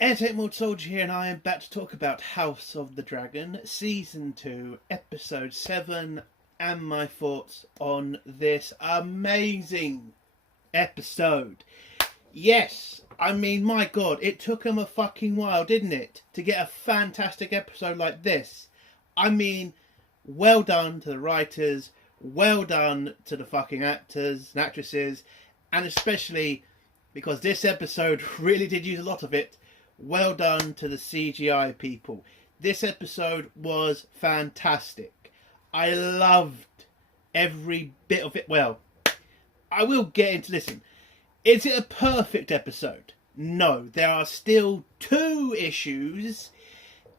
Entertainment Soldier here, and I am back to talk about House of the Dragon, Season 2, Episode 7, and my thoughts on this amazing episode. Yes, I mean, my god, it took them a fucking while, didn't it, to get a fantastic episode like this. I mean, well done to the writers, well done to the fucking actors and actresses, and especially because this episode really did use a lot of it. Well done to the CGI people. This episode was fantastic. I loved every bit of it. Well, I will get into listen. Is it a perfect episode? No. There are still two issues,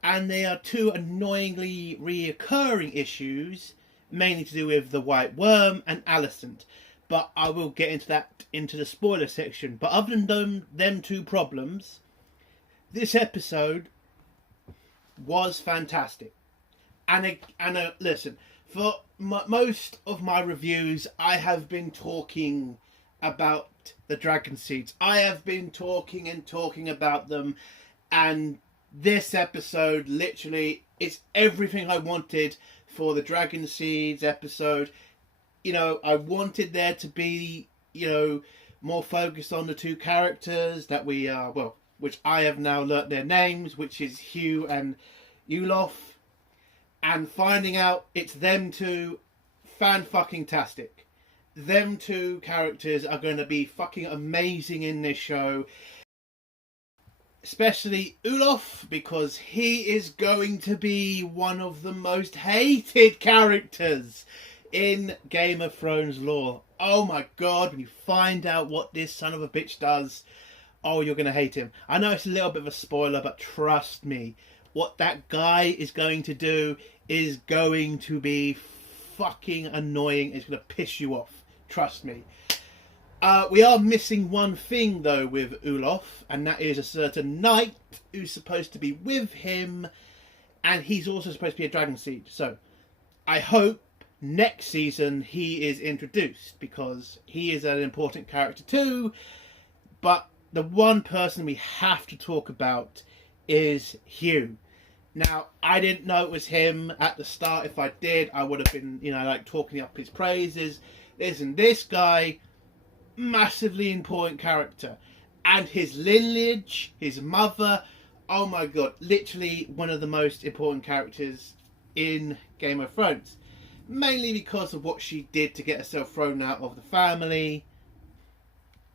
and they are two annoyingly reoccurring issues, mainly to do with the White Worm and Alicent. But I will get into that into the spoiler section. But other than them two problems, this episode was fantastic. And listen, for most of my reviews, I have been talking about the Dragon Seeds. I have been talking about them. And this episode literally is everything I wanted for the Dragon Seeds episode. You know, I wanted there to be, more focused on the two characters that we are, which I have now learnt their names, which is Hugh and Olaf. And finding out it's them two, fan-fucking-tastic. Them two characters are going to be fucking amazing in this show. Especially Olaf, because he is going to be one of the most hated characters in Game of Thrones lore. Oh my god, when you find out what this son of a bitch does, oh, you're going to hate him. I know it's a little bit of a spoiler, but trust me, what that guy is going to do is going to be fucking annoying. It's going to piss you off. Trust me. We are missing one thing, though, with Olaf, and that is a certain knight who's supposed to be with him, and he's also supposed to be a dragon seed. So, I hope next season he is introduced, because he is an important character too. But the one person we have to talk about is Hugh. Now, I didn't know it was him at the start. If I did, I would have been, talking up his praises. Listen, this guy, massively important character. And his lineage, his mother, oh my god, literally one of the most important characters in Game of Thrones. Mainly because of what she did to get herself thrown out of the family.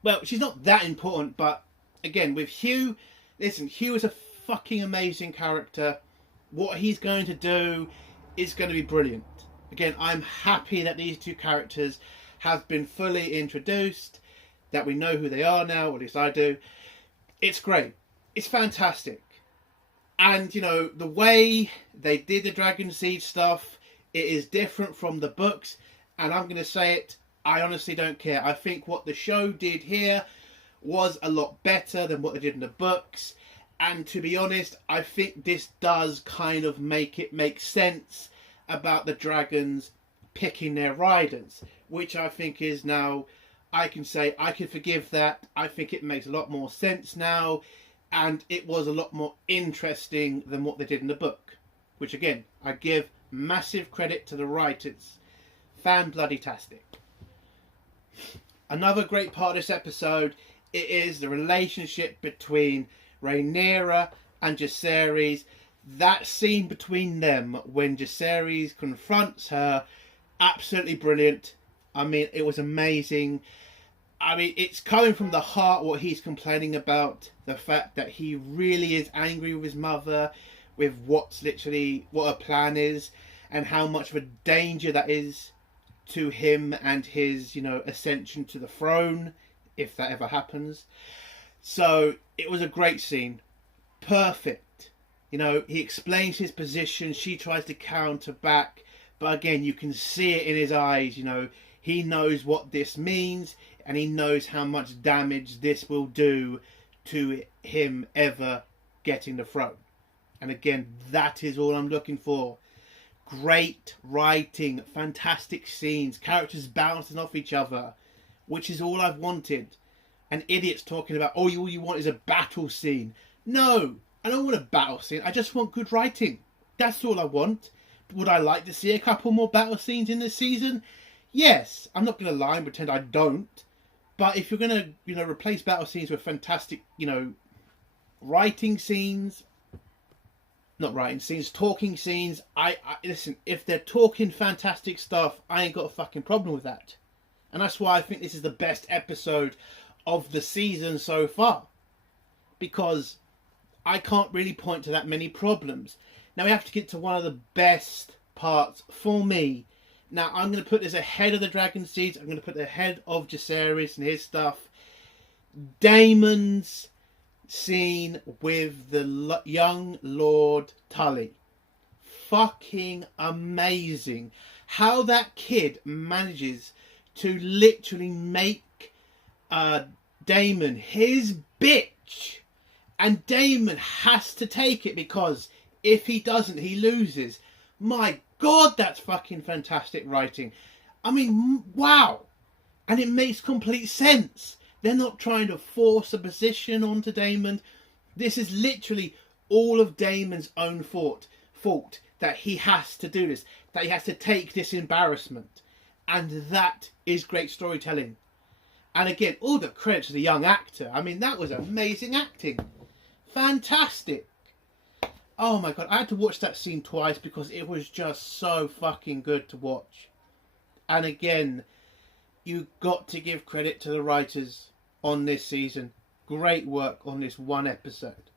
Well, she's not that important, but again, with Hugh, listen, Hugh is a fucking amazing character. What he's going to do is going to be brilliant. Again, I'm happy that these two characters have been fully introduced, that we know who they are now, or at least I do. It's great. It's fantastic. And, the way they did the Dragon Seed stuff, it is different from the books, and I'm going to say it, I honestly don't care. I think what the show did here was a lot better than what they did in the books. And to be honest, I think this does kind of make it make sense about the dragons picking their riders. Which I think is now, I can say, I can forgive that. I think it makes a lot more sense now. And it was a lot more interesting than what they did in the book. Which again, I give massive credit to the writers. Fan-bloody-tastic. Another great part of this episode, it is the relationship between Rhaenyra and Jacaerys. That scene between them when Jacaerys confronts her, absolutely brilliant. I mean, it was amazing. I mean, it's coming from the heart what he's complaining about. The fact that he really is angry with his mother, with what her plan is, and how much of a danger that is to him and his, ascension to the throne, if that ever happens. So, it was a great scene. Perfect. He explains his position, she tries to counter back, but again, you can see it in his eyes, he knows what this means, and he knows how much damage this will do to him ever getting the throne. And again, that is all I'm looking for. Great writing, fantastic scenes, characters bouncing off each other, which is all I've wanted. And idiots talking about, all you want is a battle scene. No, I don't want a battle scene. I just want good writing. That's all I want. Would I like to see a couple more battle scenes in this season? Yes. I'm not going to lie and pretend I don't. But if you're going to, replace battle scenes with fantastic, writing scenes, not writing scenes, talking scenes, I listen, if they're talking fantastic stuff, I ain't got a fucking problem with that. And that's why I think this is the best episode of the season so far. Because I can't really point to that many problems. Now we have to get to one of the best parts for me. Now I'm going to put this ahead of the Dragon Seeds. I'm going to put it ahead of Jacaerys and his stuff. Daemon's scene with the young Lord Tully. Fucking amazing. How that kid manages to literally make Daemon his bitch. And Daemon has to take it because if he doesn't, he loses. My God, that's fucking fantastic writing. I mean, wow. And it makes complete sense. They're not trying to force a position onto Daemon. This is literally all of Daemon's own fault that he has to do this, that he has to take this embarrassment. And that is great storytelling. And again, all the credit to the young actor. I mean, that was amazing acting. Fantastic. Oh my God, I had to watch that scene twice because it was just so fucking good to watch. And again, you got to give credit to the writers on this season. Great work on this one episode.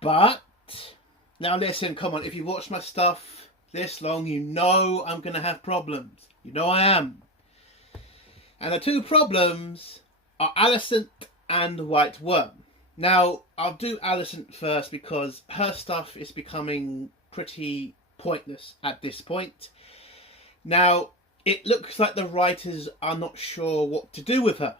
But, now listen, come on, if you watch my stuff this long, you know I'm going to have problems. You know I am. And the two problems are Alicent and the White Worm. Now, I'll do Alicent first because her stuff is becoming pretty pointless at this point. Now, it looks like the writers are not sure what to do with her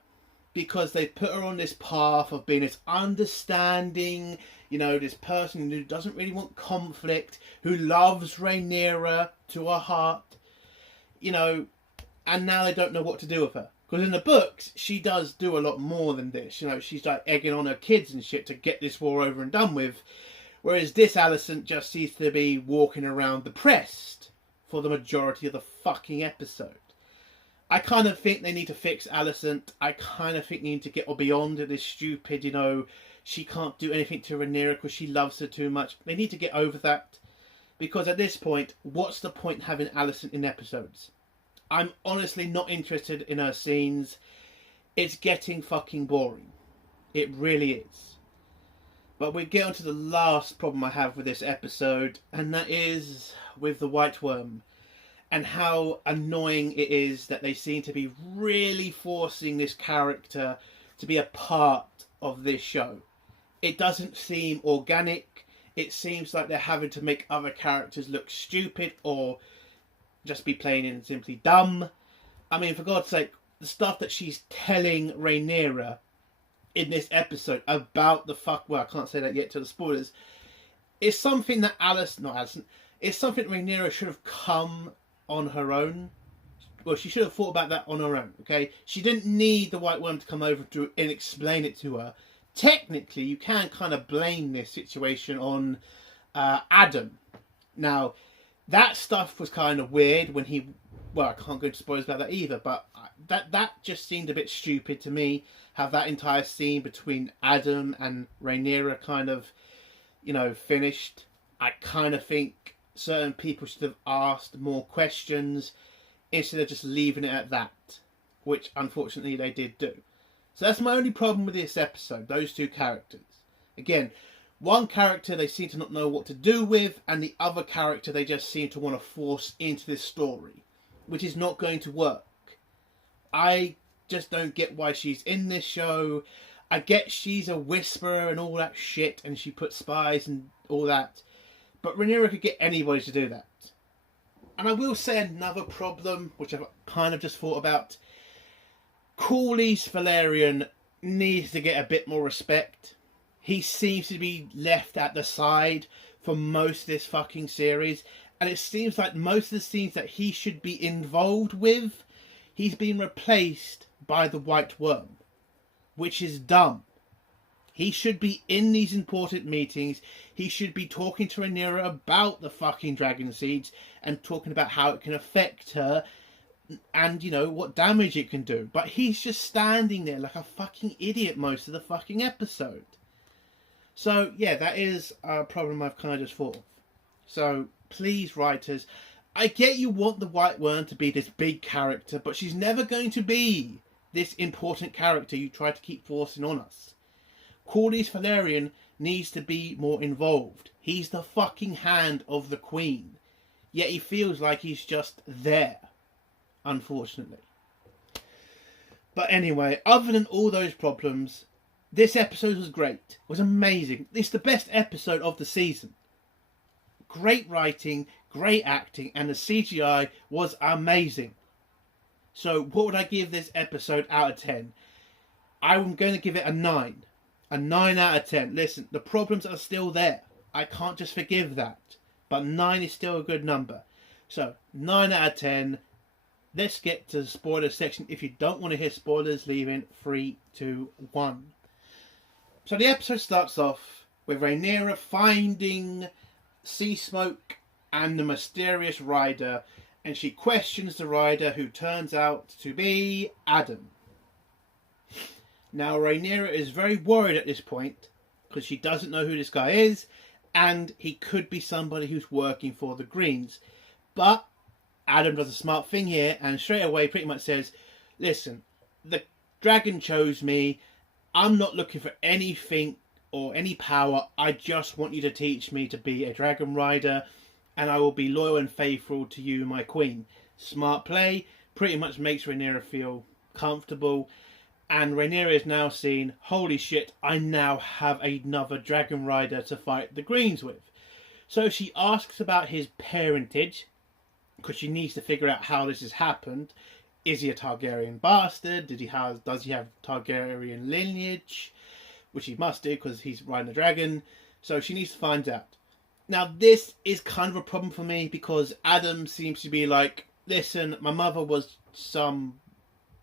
because they put her on this path of being this understanding, this person who doesn't really want conflict, who loves Rhaenyra to her heart, and now they don't know what to do with her. Because in the books, she does do a lot more than this. She's like egging on her kids and shit to get this war over and done with. Whereas this Alicent just seems to be walking around depressed for the majority of the fucking episode. I kind of think they need to fix Alicent. I kind of think they need to get her beyond this stupid, she can't do anything to Rhaenyra because she loves her too much. They need to get over that. Because at this point, what's the point having Alicent in episodes? I'm honestly not interested in her scenes. It's getting fucking boring. It really is. But we get on to the last problem I have with this episode, and that is with the White Worm. And how annoying it is that they seem to be really forcing this character to be a part of this show. It doesn't seem organic. It seems like they're having to make other characters look stupid or just be plain and simply dumb. I mean, for God's sake, the stuff that she's telling Rhaenyra in this episode about well, I can't say that yet to the spoilers, is something that it's something Rhaenyra should have come on her own. Well, she should have thought about that on her own, okay? She didn't need the White Worm to come over and explain it to her. Technically, you can kind of blame this situation on Adam. Now, that stuff was kind of weird when I can't go into spoilers about that either, but that just seemed a bit stupid to me. Have that entire scene between Adam and Rhaenyra kind of, finished. I kind of think certain people should have asked more questions instead of just leaving it at that, which unfortunately they did do. So that's my only problem with this episode, those two characters. Again, one character they seem to not know what to do with, and the other character they just seem to want to force into this story, which is not going to work. I just don't get why she's in this show. I get she's a whisperer and all that shit, and she puts spies and all that, but Rhaenyra could get anybody to do that. And I will say another problem, which I've kind of just thought about. Corlys Velaryon needs to get a bit more respect. He seems to be left at the side for most of this fucking series. And it seems like most of the scenes that he should be involved with, he's been replaced by the White Worm. Which is dumb. He should be in these important meetings. He should be talking to Rhaenyra about the fucking dragon seeds and talking about how it can affect her and, you know, what damage it can do. But he's just standing there like a fucking idiot most of the fucking episode. So, yeah, that is a problem I've kind of just thought of. So, please, writers, I get you want the White Worm to be this big character, but she's never going to be this important character you try to keep forcing on us. Corlys Velaryon needs to be more involved. He's the fucking hand of the Queen. Yet he feels like he's just there, unfortunately. But anyway, other than all those problems, this episode was great. It was amazing. It's the best episode of the season. Great writing, great acting, and the CGI was amazing. So what would I give this episode out of 10? I'm going to give it a 9. A 9 out of 10. Listen, the problems are still there. I can't just forgive that. But 9 is still a good number. So, 9 out of 10. Let's get to the spoiler section. If you don't want to hear spoilers, leave in 3, 2, 1. So the episode starts off with Rhaenyra finding Sea Smoke and the mysterious rider, and she questions the rider, who turns out to be Adam. Now Rhaenyra is very worried at this point because she doesn't know who this guy is, and he could be somebody who's working for the Greens. But Adam does a smart thing here and straight away pretty much says, listen, the dragon chose me. I'm not looking for anything or any power. I just want you to teach me to be a dragon rider, and I will be loyal and faithful to you, my queen. Smart play. Pretty much makes Rhaenyra feel comfortable. And Rhaenyra is now seen, holy shit, I now have another dragon rider to fight the Greens with. So she asks about his parentage, because she needs to figure out how this has happened. Is he a Targaryen bastard? Does he have Targaryen lineage? Which he must do because he's riding a dragon. So she needs to find out. Now this is kind of a problem for me because Adam seems to be like, listen, my mother was some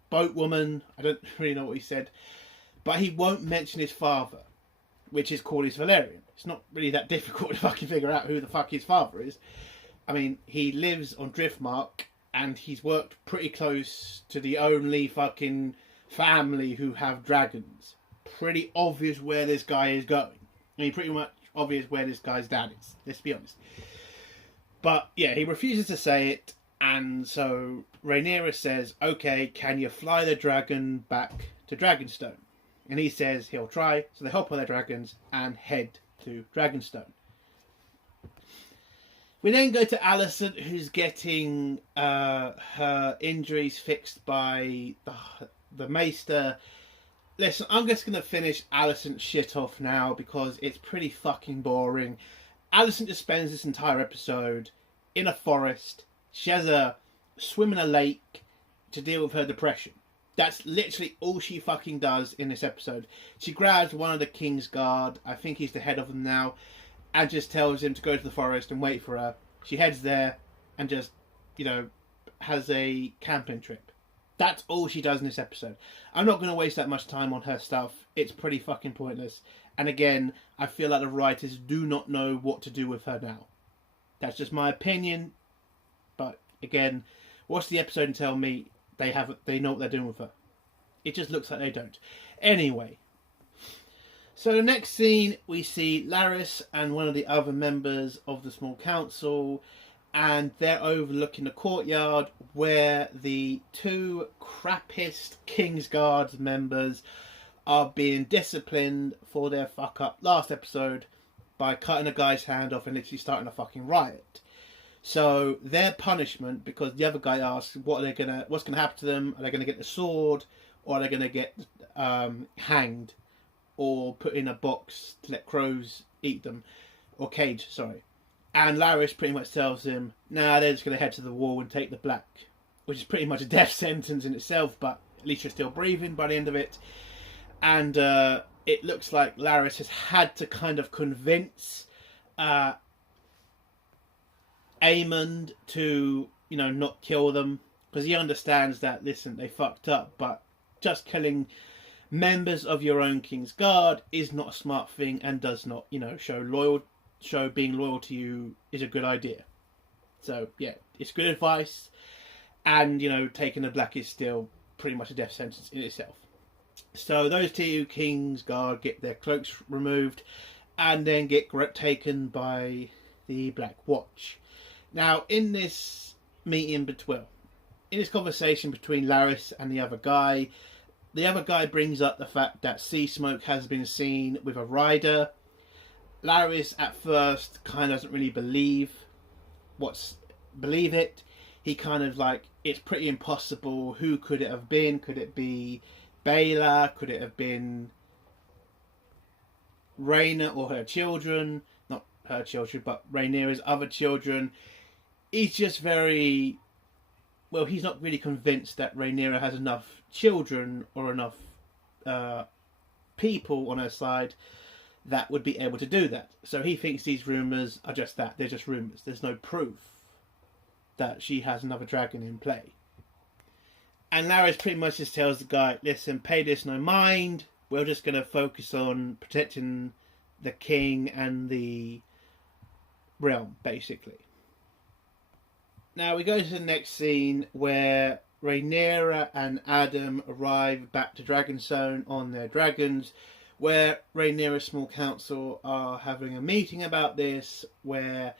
boat woman. I don't really know what he said. But he won't mention his father, which is Corlys Velaryon. It's not really that difficult to fucking figure out who the fuck his father is. I mean, he lives on Driftmark, and he's worked pretty close to the only fucking family who have dragons. Pretty obvious where this guy is going. I mean, pretty much obvious where this guy's dad is. Let's be honest. But, yeah, he refuses to say it. And so Rhaenyra says, okay, can you fly the dragon back to Dragonstone? And he says he'll try. So they hop on their dragons and head to Dragonstone. We then go to Alicent, who's getting her injuries fixed by the Maester. Listen, I'm just going to finish Alicent's shit off now because it's pretty fucking boring. Alicent just spends this entire episode in a forest. She has a swim in a lake to deal with her depression. That's literally all she fucking does in this episode. She grabs one of the King's Guard, I think he's the head of them now, and just tells him to go to the forest and wait for her. She heads there and just, you know, has a camping trip. That's all she does in this episode. I'm not going to waste that much time on her stuff. It's pretty fucking pointless. And again, I feel like the writers do not know what to do with her now. That's just my opinion. But again, watch the episode and tell me they know what they're doing with her. It just looks like they don't. Anyway. So the next scene, we see Larys and one of the other members of the small council, and they're overlooking the courtyard where the two crappiest Kingsguard members are being disciplined for their fuck up last episode by cutting a guy's hand off and literally starting a fucking riot. So their punishment, because the other guy asks what's gonna happen to them, are they gonna get the sword or are they gonna get hanged? Or put in a box to let crows eat them. Or cage, sorry. And Larys pretty much tells him, nah, they're just going to head to the wall and take the black. Which is pretty much a death sentence in itself, but at least you're still breathing by the end of it. And it looks like Larys has had to kind of convince Aemond to, you know, not kill them. Because he understands that, listen, they fucked up, but just killing members of your own King's Guard is not a smart thing and does not, show being loyal to you is a good idea. So, yeah, it's good advice. And, taking the black is still pretty much a death sentence in itself. So those two King's Guard get their cloaks removed and then get taken by the Black Watch. Now, in this conversation between Larys and the other guy brings up the fact that Seasmoke has been seen with a rider. Larys at first kind of doesn't really believe it. He kind of it's pretty impossible. Who could it have been? Could it be Baela? Could it have been Rhaena or her children? Not her children, but Rhaenyra's other children. He's just he's not really convinced that Rhaenyra has enough children or enough people on her side that would be able to do that. So he thinks these rumours are just that. They're just rumours. There's no proof that she has another dragon in play. And Larys pretty much just tells the guy, listen, pay this no mind. We're just going to focus on protecting the king and the realm, basically. Now we go to the next scene where Rhaenyra and Adam arrive back to Dragonstone on their dragons, where Rhaenyra's small council are having a meeting about this, where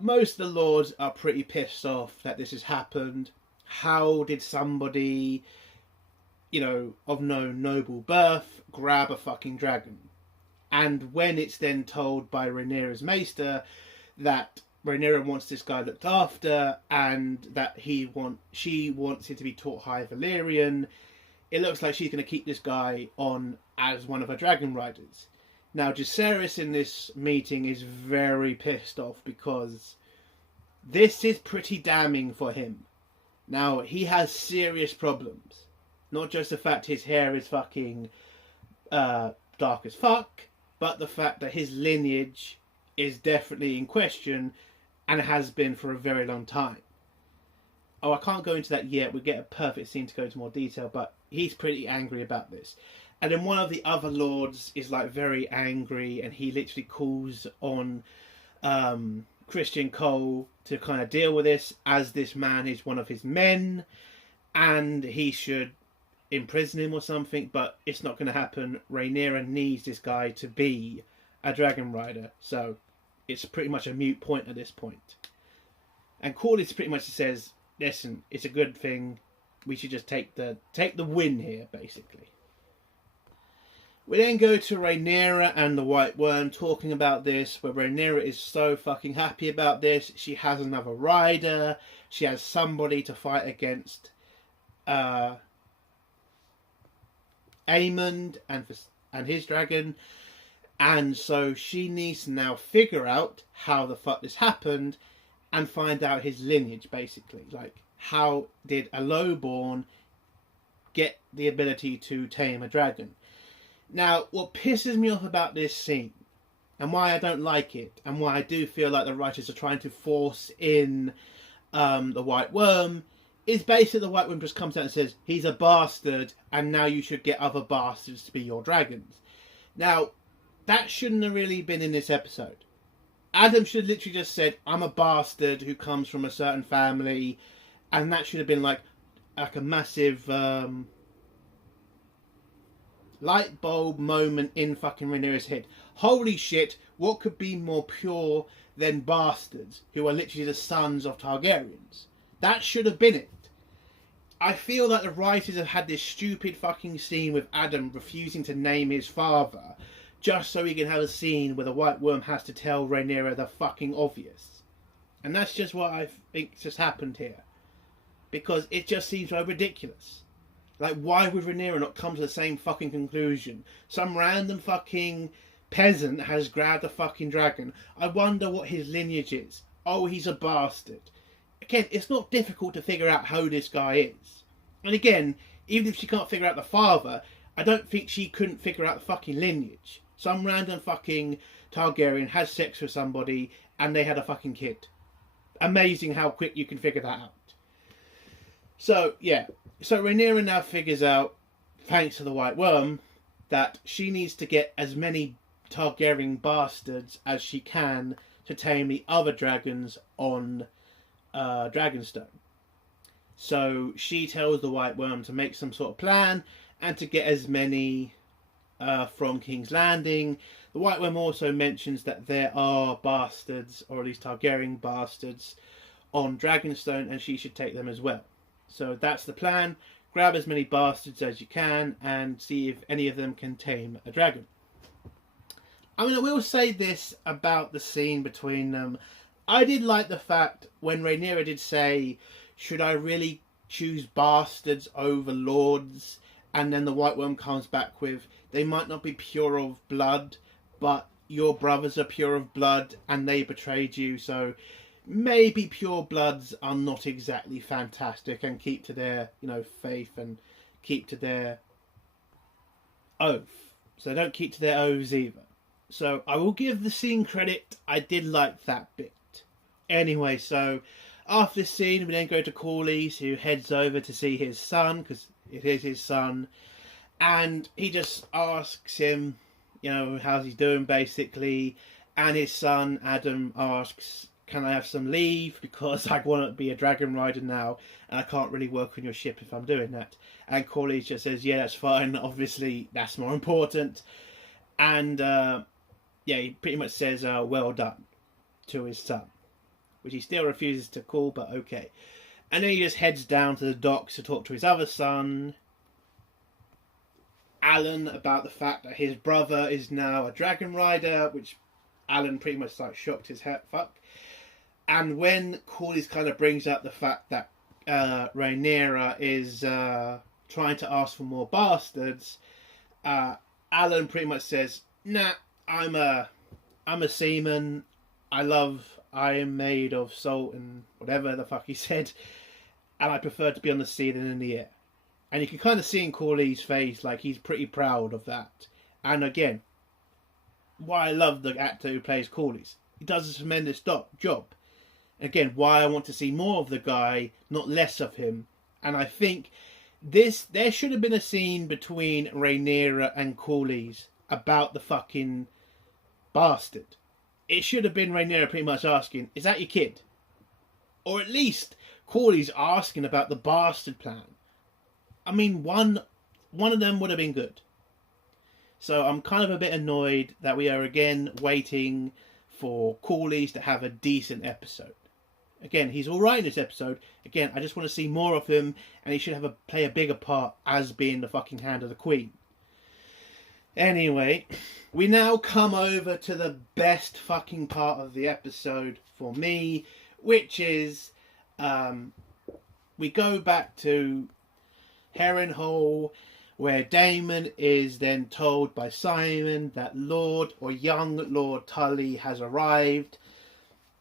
most of the lords are pretty pissed off that this has happened. How did somebody, of no noble birth, grab a fucking dragon? And when it's then told by Rhaenyra's maester that Rhaenyra wants this guy looked after and that she wants him to be taught High Valyrian, it looks like she's going to keep this guy on as one of her dragon riders. Now, Jacaerys in this meeting is very pissed off because this is pretty damning for him. Now, he has serious problems. Not just the fact his hair is fucking dark as fuck, but the fact that his lineage is definitely in question and has been for a very long time. Oh, I can't go into that yet. We get a perfect scene to go into more detail, but he's pretty angry about this. And then one of the other lords is very angry, and he literally calls on Christian Cole to kind of deal with this, as this man is one of his men and he should imprison him or something, but it's not going to happen. Rhaenyra needs this guy to be a dragon rider, so it's pretty much a moot point at this point. And Corlys pretty much says, listen, it's a good thing, we should just take the win here, basically. We then go to Rhaenyra and the White Worm talking about this, where Rhaenyra is so fucking happy about this. She has another rider. She has somebody to fight against Aemond and his dragon. And so she needs to now figure out how the fuck this happened and find out his lineage, basically. How did a lowborn get the ability to tame a dragon? Now, what pisses me off about this scene, and why I don't like it, and why I do feel like the writers are trying to force in the White Worm, is basically the White Worm just comes out and says, he's a bastard, and now you should get other bastards to be your dragons. Now, that shouldn't have really been in this episode. Adam should have literally just said, I'm a bastard who comes from a certain family, and that should have been like a massive light bulb moment in fucking Rhaenyra's head. Holy shit, what could be more pure than bastards who are literally the sons of Targaryens? That should have been it. I feel that the writers have had this stupid fucking scene with Adam refusing to name his father just so he can have a scene where the White Worm has to tell Rhaenyra the fucking obvious. And that's just what I think just happened here. Because it just seems so ridiculous. Why would Rhaenyra not come to the same fucking conclusion? Some random fucking peasant has grabbed a fucking dragon. I wonder what his lineage is. Oh, he's a bastard. Again, it's not difficult to figure out who this guy is. And again, even if she can't figure out the father, I don't think she couldn't figure out the fucking lineage. Some random fucking Targaryen has sex with somebody and they had a fucking kid. Amazing how quick you can figure that out. So, yeah. So Rhaenyra now figures out thanks to the White Worm, that she needs to get as many Targaryen bastards as she can to tame the other dragons on Dragonstone. So she tells the White Worm to make some sort of plan and to get as many from King's Landing. The White Worm also mentions that there are bastards, or at least Targaryen bastards, on Dragonstone, and she should take them as well. So that's the plan. Grab as many bastards as you can and see if any of them can tame a dragon. I mean, I will say this about the scene between them. I did like the fact when Rhaenyra did say, should I really choose bastards over lords? And then the White Worm comes back with, they might not be pure of blood, but your brothers are pure of blood and they betrayed you, so maybe pure bloods are not exactly fantastic and keep to their, faith and keep to their oath. So don't keep to their oaths either. So I will give the scene credit. I did like that bit. Anyway, so after this scene, we then go to Corlys, who heads over to see his son, because it is his son. And he just asks him, how's he doing, basically. And his son, Adam, asks, can I have some leave? Because I want to be a dragon rider now, and I can't really work on your ship if I'm doing that. And Corlys just says, yeah, that's fine. Obviously, that's more important. And, he pretty much says, well done, to his son. Which he still refuses to call, but okay. And then he just heads down to the docks to talk to his other son, Alan, about the fact that his brother is now a dragon rider, which Alan pretty much shocked his head fuck. And when Corlys kind of brings up the fact that Rhaenyra is trying to ask for more bastards, Alan pretty much says, nah, I'm a seaman. I am made of salt and whatever the fuck he said, and I prefer to be on the sea than in the air. And you can kind of see in Corlys' face, like, he's pretty proud of that. And again, why I love the actor who plays Corlys. He does a tremendous job. Again, why I want to see more of the guy, not less of him. And I think there should have been a scene between Rhaenyra and Corlys about the fucking bastard. It should have been Rhaenyra pretty much asking, is that your kid? Or at least Corlys asking about the bastard plan. I mean, one of them would have been good. So I'm kind of a bit annoyed that we are again waiting for Corlys to have a decent episode. Again, he's alright in this episode. Again, I just want to see more of him, and he should play a bigger part as being the fucking Hand of the Queen. Anyway, we now come over to the best fucking part of the episode for me, which is we go back to Harrenhal, where Daemon is then told by Simon that Lord or young Lord Tully has arrived,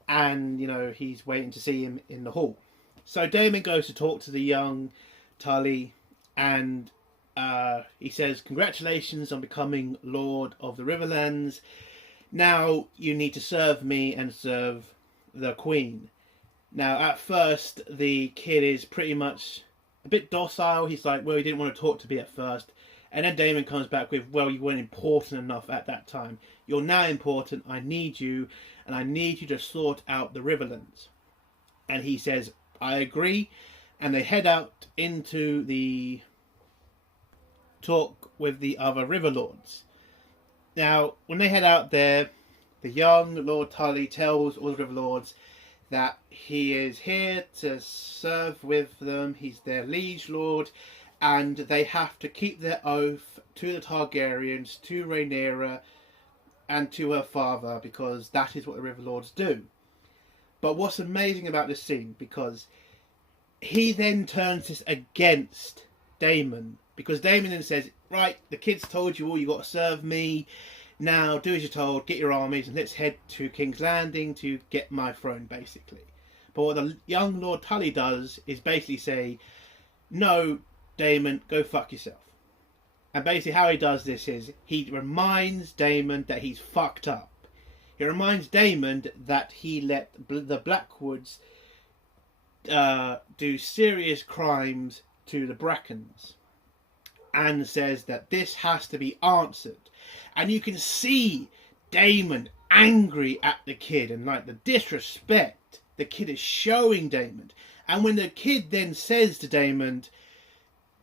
and he's waiting to see him in the hall. So Daemon goes to talk to the young Tully, and he says, congratulations on becoming Lord of the Riverlands. Now you need to serve me and serve the Queen. Now, at first, the kid is pretty much a bit docile. He's like, well, he didn't want to talk to me at first. And then Daemon comes back with, well, you weren't important enough at that time. You're now important. I need you. And I need you to sort out the Riverlands. And he says, I agree. And they head out into the talk with the other River Lords. Now, when they head out there, the young Lord Tully tells all the River Lords that he is here to serve with them. He's their liege lord, and they have to keep their oath to the Targaryens, to Rhaenyra, and to her father, because that is what the River Lords do. But what's amazing about this scene, because he then turns this against Daemon, because Daemon then says, right, the kids told you all, you got to serve me. Now, do as you're told, get your armies, and let's head to King's Landing to get my throne, basically. But what the young Lord Tully does is basically say, no, Daemon, go fuck yourself. And basically how he does this is, he reminds Daemon that he's fucked up. He reminds Daemon that he let the Blackwoods do serious crimes to the Brackens. and says that this has to be answered. And you can see Daemon angry at the kid and like the disrespect the kid is showing Daemon. And when the kid then says to Daemon,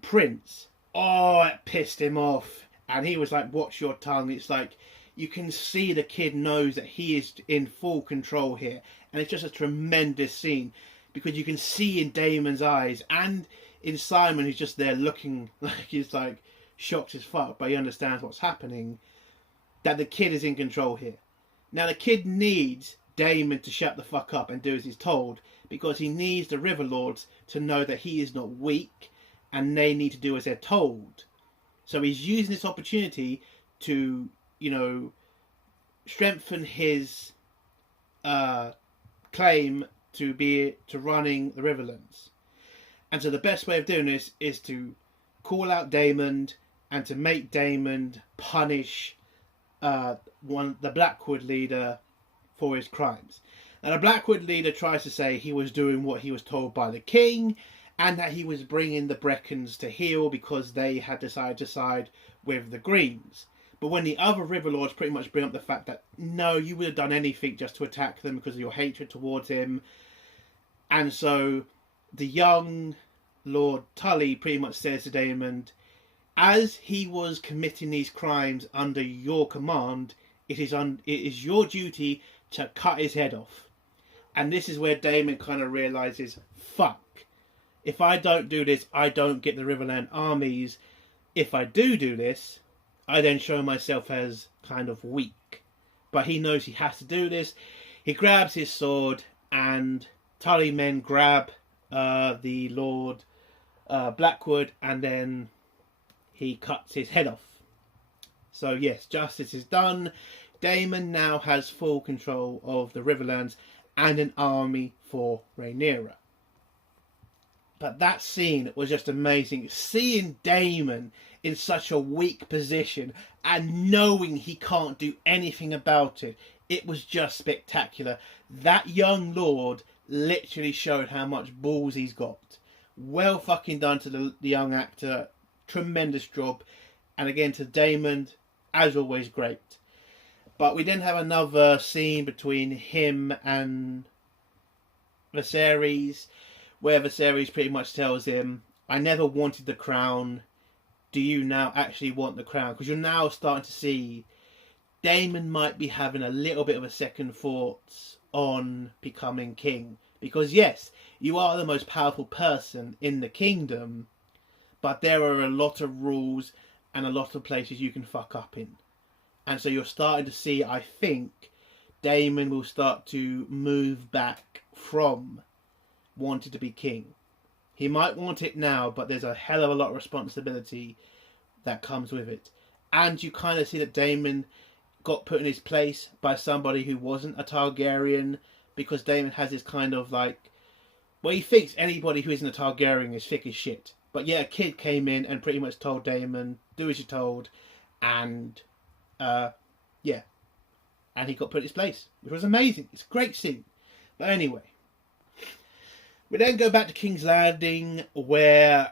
Prince, oh, it pissed him off. And he was like, watch your tongue. It's like, you can see the kid knows that he is in full control here. And it's just a tremendous scene. Because you can see in Daemon's eyes and in Simon, who's just there looking like he's like shocked as fuck, but he understands what's happening, that the kid is in control here. Now the kid needs Daemon to shut the fuck up and do as he's told, because he needs the River Lords to know that he is not weak and they need to do as they're told. So he's using this opportunity to, you know, strengthen his claim to running the Riverlands. And so the best way of doing this is to call out Daemon and to make Daemon punish the Blackwood leader for his crimes. Now the Blackwood leader tries to say he was doing what he was told by the king, and that he was bringing the Breckons to heel because they had decided to side with the Greens. But when the other River Lords pretty much bring up the fact that no, you would have done anything just to attack them because of your hatred towards him. And so the young Lord Tully pretty much says to Daemon, as he was committing these crimes under your command, it is your duty to cut his head off. And this is where Daemon kind of realizes, fuck, if I don't do this, I don't get the Riverland armies. If I do this, I then show myself as kind of weak. But he knows he has to do this. He grabs his sword, and Tully men grab the Lord Blackwood, and then he cuts his head off. So yes, justice is done. Daemon now has full control of the Riverlands and an army for Rhaenyra. But that scene was just amazing. Seeing Daemon in such a weak position and knowing he can't do anything about it, it was just spectacular. That young lord literally showed how much balls he's got. Well fucking done to the young actor. Tremendous job. And again to Daemon, as always, great. But we then have another scene between him and Viserys, where Viserys pretty much tells him, I never wanted the crown. Do you now actually want the crown? Because you're now starting to see Daemon might be having a little bit of a second thoughts on becoming king. Because yes, you are the most powerful person in the kingdom, but there are a lot of rules and a lot of places you can fuck up in. And so you're starting to see, I think, Daemon will start to move back from wanting to be king. He might want it now, but there's a hell of a lot of responsibility that comes with it. And you kind of see that Daemon got put in his place by somebody who wasn't a Targaryen, because Daemon has this kind of like, well, he thinks anybody who isn't a Targaryen is thick as shit. But yeah, a kid came in and pretty much told Daemon, do as you're told, and yeah, and he got put in his place, which was amazing. It's a great scene. But anyway, we then go back to King's Landing, where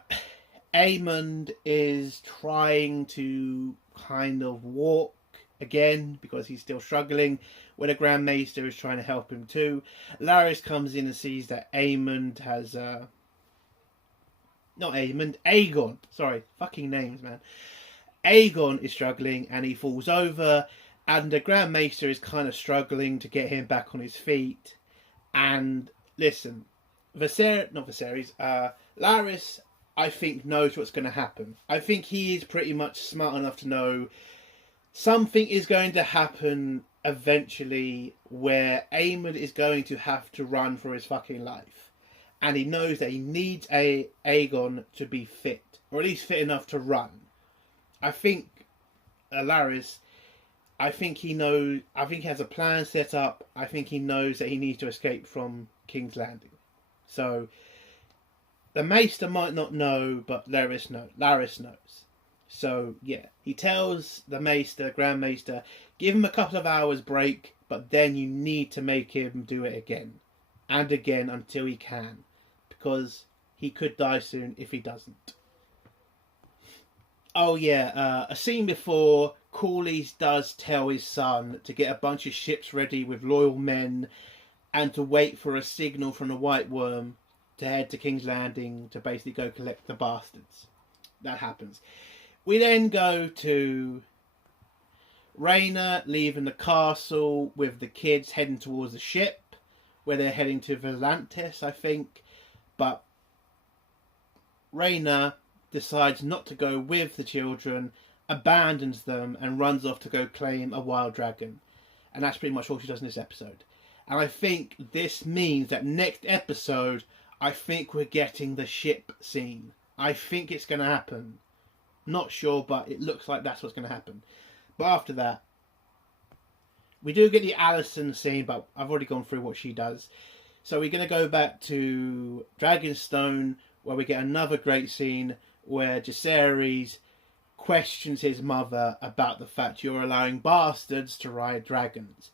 Aemond is trying to kind of walk again because he's still struggling, where the Grand Maester is trying to help him too. Larys comes in and sees that Aemond has not Aemond, Aegon, sorry, fucking names, man. Aegon is struggling and he falls over, and the Grand Maester is kind of struggling to get him back on his feet. And listen, Larys, I think, knows what's going to happen. I think he is pretty much smart enough to know something is going to happen eventually where Aemond is going to have to run for his fucking life. And he knows that he needs Aegon to be fit, or at least fit enough to run. I think Larys, I think he has a plan set up. I think he knows that he needs to escape from King's Landing. So the Maester might not know, but Larys knows. So yeah, he tells the Maester, Grand Maester, give him a couple of hours break, but then you need to make him do it again and again until he can, because he could die soon if he doesn't. Oh yeah, a scene before, Corlys does tell his son to get a bunch of ships ready with loyal men and to wait for a signal from the White Worm to head to King's Landing to basically go collect the bastards. That happens. We then go to Rhaena leaving the castle with the kids heading towards the ship, where they're heading to Volantis, I think. But Rhaena decides not to go with the children, abandons them, and runs off to go claim a wild dragon. And that's pretty much all she does in this episode. And I think this means that next episode, I think we're getting the ship scene. I think it's going to happen. Not sure, but it looks like that's what's going to happen. But after that, we do get the Alicent scene, but I've already gone through what she does. So we're going to go back to Dragonstone, where we get another great scene where Jacaerys questions his mother about the fact you're allowing bastards to ride dragons.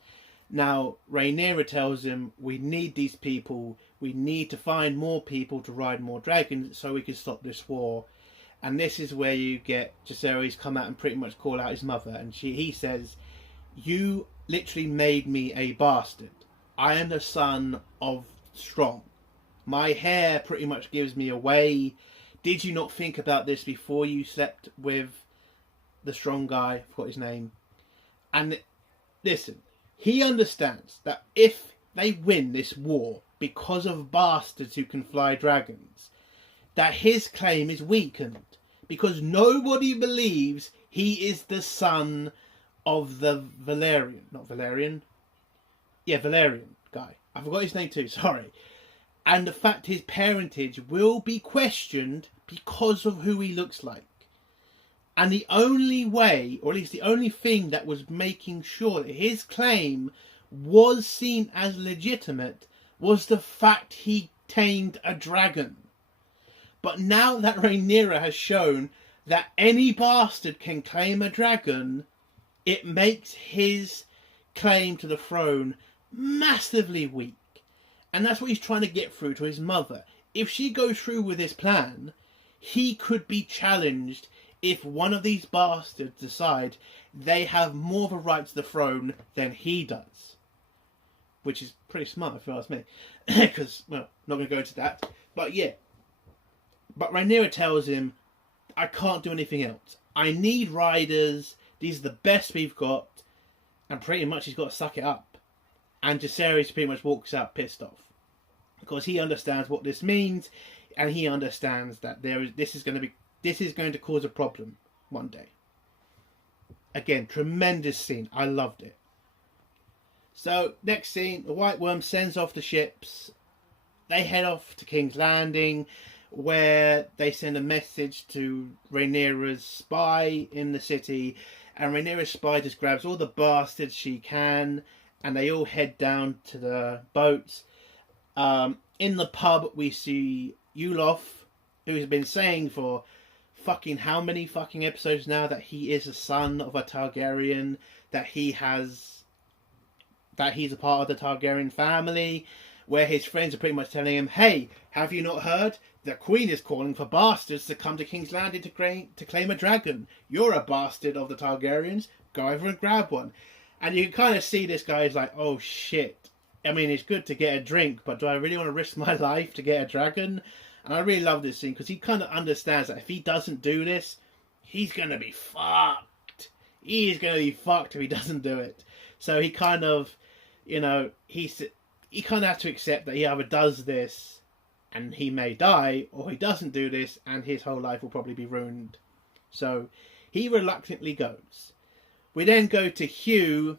Now, Rhaenyra tells him, we need these people, we need to find more people to ride more dragons so we can stop this war. And this is where you get Jacaerys come out and pretty much call out his mother. And he says, you literally made me a bastard. I am the son of Strong. My hair pretty much gives me away. Did you not think about this before you slept with the strong guy? I forgot his name. And listen, he understands that if they win this war because of bastards who can fly dragons, that his claim is weakened. Because nobody believes he is the son of the Valerian. Not Valerian. Yeah, Valerian guy. I forgot his name too, sorry. And the fact his parentage will be questioned because of who he looks like. And the only way, or at least the only thing that was making sure that his claim was seen as legitimate, was the fact he tamed a dragon. But now that Rhaenyra has shown that any bastard can claim a dragon, it makes his claim to the throne massively weak. And that's what he's trying to get through to his mother. If she goes through with his plan, he could be challenged if one of these bastards decide they have more of a right to the throne than he does. Which is pretty smart if you ask me. Because, well, not going to go into that. But yeah. But Rhaenyra tells him, I can't do anything else. I need riders. These are the best we've got. And pretty much he's got to suck it up. And Jacaerys pretty much walks out pissed off. Because he understands what this means. And he understands that this is going to cause a problem one day. Again, tremendous scene. I loved it. So, next scene, the White Worm sends off the ships. They head off to King's Landing, where they send a message to Rhaenyra's spy in the city. And Rhaenyra's spy just grabs all the bastards she can, and they all head down to the boats. In the pub, we see Yulof, who has been saying for fucking how many fucking episodes now that he is a son of a Targaryen, that he's a part of the Targaryen family, where his friends are pretty much telling him, hey, have you not heard? The Queen is calling for bastards to come to King's Landing to claim a dragon. You're a bastard of the Targaryens. Go over and grab one. And you can kind of see this guy's like, oh shit. I mean, it's good to get a drink, but do I really want to risk my life to get a dragon? And I really love this scene because he kind of understands that if he doesn't do this, he's going to be fucked. He's going to be fucked if he doesn't do it. So he kind of, he kind of has to accept that he either does this and he may die, or he doesn't do this and his whole life will probably be ruined. So he reluctantly goes. We then go to Hugh,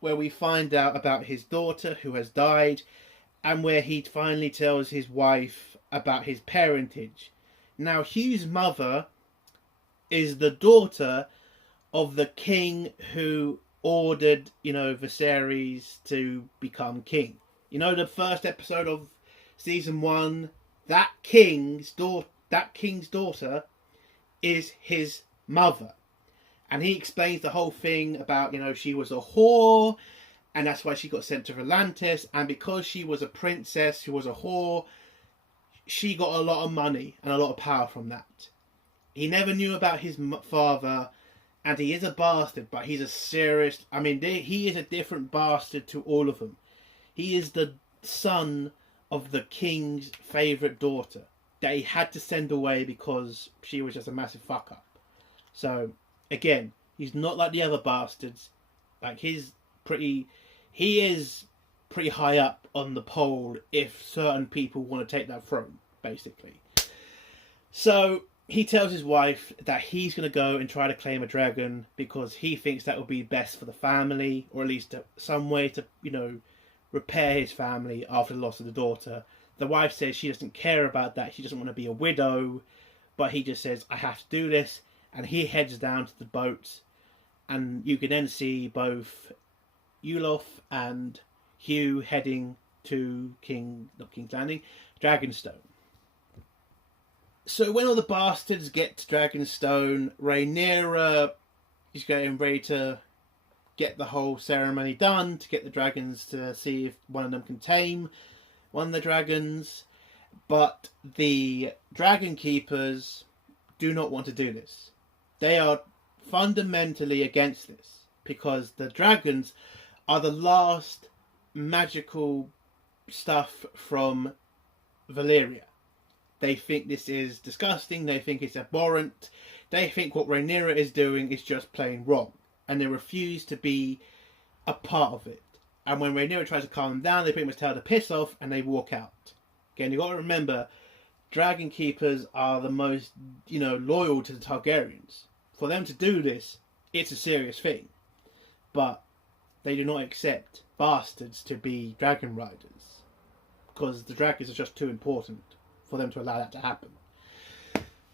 where we find out about his daughter who has died, and where he finally tells his wife about his parentage. Now, Hugh's mother is the daughter of the king who ordered, Viserys to become king. The first episode of season 1, that king's daughter is his mother. And he explains the whole thing about, she was a whore, and that's why she got sent to Volantis, and because she was a princess who was a whore, she got a lot of money and a lot of power from that. he never knew about his father, and he is a bastard, but he's a serious... I mean, he is a different bastard to all of them. He is the son of the king's favourite daughter that he had to send away because she was just a massive fuck up. So, again, he's not like the other bastards. Like, he is pretty high up on the pole if certain people want to take that throne, basically. So, he tells his wife that he's going to go and try to claim a dragon because he thinks that will be best for the family, or at least some way to, repair his family after the loss of the daughter. The wife says she doesn't care about that. She doesn't want to be a widow, but he just says, I have to do this. And he heads down to the boat, and you can then see both Olaf and Hugh heading to King's Landing, Dragonstone. So when all the bastards get to Dragonstone, Rhaenyra is getting ready to get the whole ceremony done to get the dragons to see if one of them can tame one of the dragons. But the dragon keepers do not want to do this. They are fundamentally against this because the dragons are the last magical stuff from Valyria. They think this is disgusting. They think it's abhorrent. They think what Rhaenyra is doing is just plain wrong. And they refuse to be a part of it. And when Rhaenyra tries to calm them down, they pretty much tell her to piss off and they walk out. Again, you've got to remember, dragon keepers are the most, loyal to the Targaryens. For them to do this, it's a serious thing. But they do not accept bastards to be dragon riders. Because the dragons are just too important for them to allow that to happen.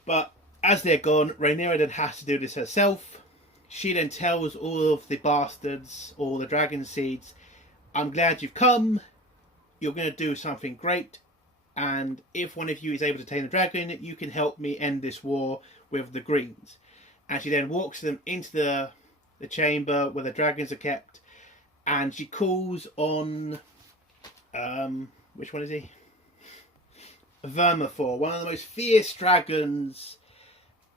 But as they're gone, Rhaenyra then has to do this herself. She then tells all of the bastards, all the dragon seeds, I'm glad you've come. You're going to do something great. And if one of you is able to tame the dragon, you can help me end this war with the Greens. And she then walks them into the chamber where the dragons are kept. And she calls on... which one is he? Vermithor, one of the most fierce dragons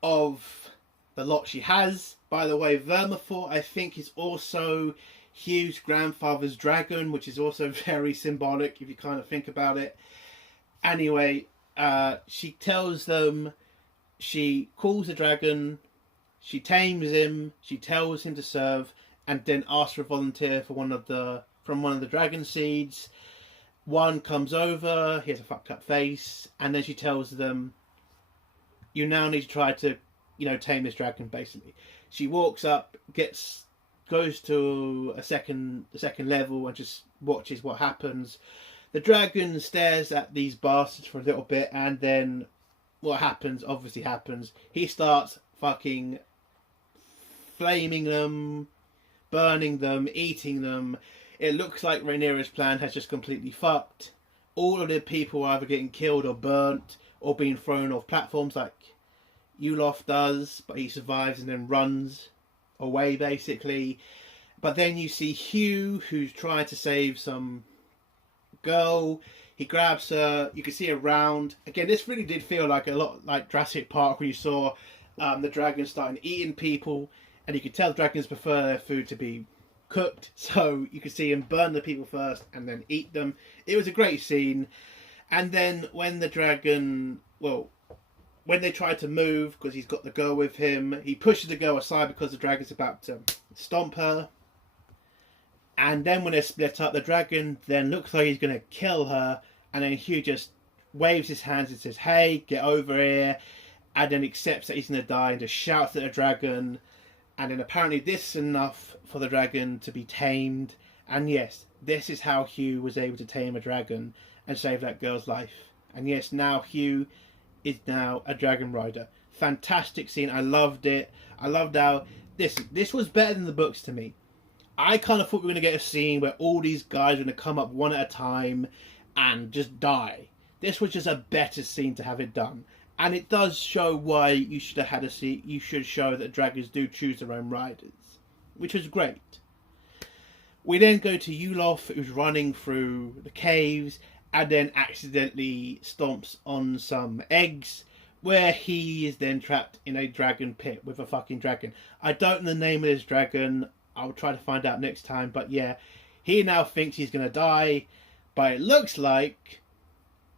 of the lot she has. By the way, Vermithor, I think, is also Hugh's grandfather's dragon, which is also very symbolic if you kind of think about it. Anyway, she tells them, she calls the dragon, she tames him, she tells him to serve, and then asks for a volunteer for one of the dragon seeds. One comes over, he has a fucked up face, and then she tells them, you now need to try to, tame this dragon, basically. She walks up, goes to a second level and just watches what happens. The dragon stares at these bastards for a little bit, and then what happens, obviously happens. He starts fucking flaming them, burning them, eating them. It looks like Rhaenyra's plan has just completely fucked. All of the people are either getting killed or burnt or being thrown off platforms like Olaf does, but he survives and then runs away basically. But then you see Hugh, who's trying to save some girl. He grabs her. You can see her round. Again, this really did feel like a lot like Jurassic Park when you saw the dragons starting eating people, and you could tell the dragons prefer their food to be cooked, so you could see him burn the people first and then eat them. It was a great scene. And then when the dragon, when they try to move, because he's got the girl with him, he pushes the girl aside because the dragon's about to stomp her. And then when they're split up, the dragon then looks like he's going to kill her, and then Hugh just waves his hands and says, hey, get over here, and then accepts that he's going to die and just shouts at the dragon. And then apparently this is enough for the dragon to be tamed. And yes, this is how Hugh was able to tame a dragon and save that girl's life. And yes, now Hugh is now a dragon rider. Fantastic scene. I loved it. I loved how this was better than the books to me. I kind of thought we were going to get a scene where all these guys are going to come up one at a time and just die. This was just a better scene to have it done. And it does show why you should have had a scene. You should show that dragons do choose their own riders, which was great. We then go to Olaf, who's running through the caves and then accidentally stomps on some eggs, where he is then trapped in a dragon pit with a fucking dragon. I don't know the name of this dragon. I'll try to find out next time. But yeah, he now thinks he's going to die. But it looks like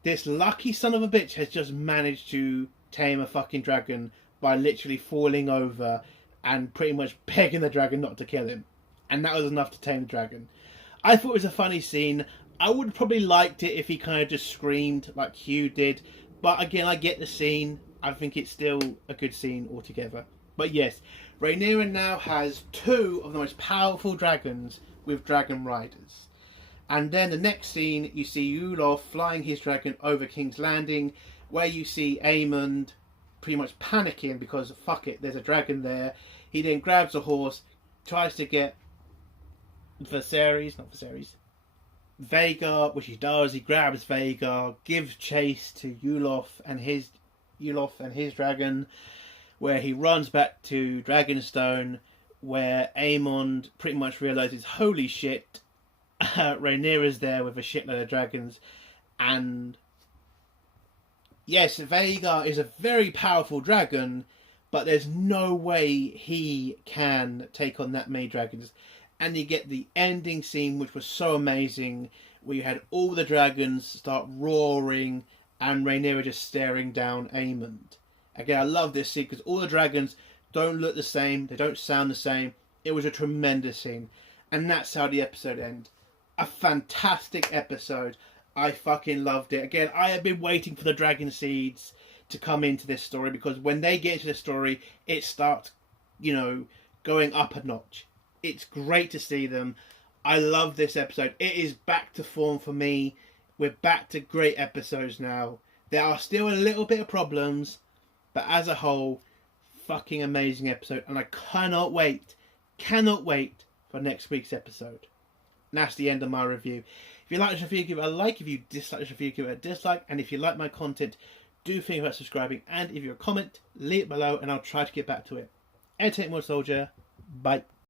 this lucky son of a bitch has just managed to tame a fucking dragon by literally falling over and pretty much begging the dragon not to kill him. And that was enough to tame the dragon. I thought it was a funny scene. I would probably liked it if he kind of just screamed like Hugh did. But again, I get the scene. I think it's still a good scene altogether. But yes, Rhaenyra now has 2 of the most powerful dragons with dragon riders. And then the next scene, you see Olaf flying his dragon over King's Landing, where you see Aemond pretty much panicking because, fuck it, there's a dragon there. He then grabs a horse, tries to get Vhagar, which he does. He grabs Vhagar, gives chase to Olaf and his dragon, where he runs back to Dragonstone, where Aemond pretty much realizes, holy shit, Rhaenyra's there with a shitload of dragons. And yes, Vhagar is a very powerful dragon, but there's no way he can take on that many dragons. And you get the ending scene, which was so amazing, where you had all the dragons start roaring and Rhaenyra just staring down Aemond. Again, I love this scene because all the dragons don't look the same, they don't sound the same. It was a tremendous scene. And that's how the episode ends. A fantastic episode. I fucking loved it. Again, I have been waiting for the dragon seeds to come into this story, because when they get into the story, it starts, going up a notch. It's great to see them. I love this episode. It is back to form for me. We're back to great episodes now. There are still a little bit of problems, but as a whole, fucking amazing episode. And I cannot wait for next week's episode. And that's the end of my review. If you like this review, give it a like. If you dislike this review, give it a dislike. And if you like my content, do think about subscribing. And if you have a comment, leave it below and I'll try to get back to it. Entertainment Soldier. Bye.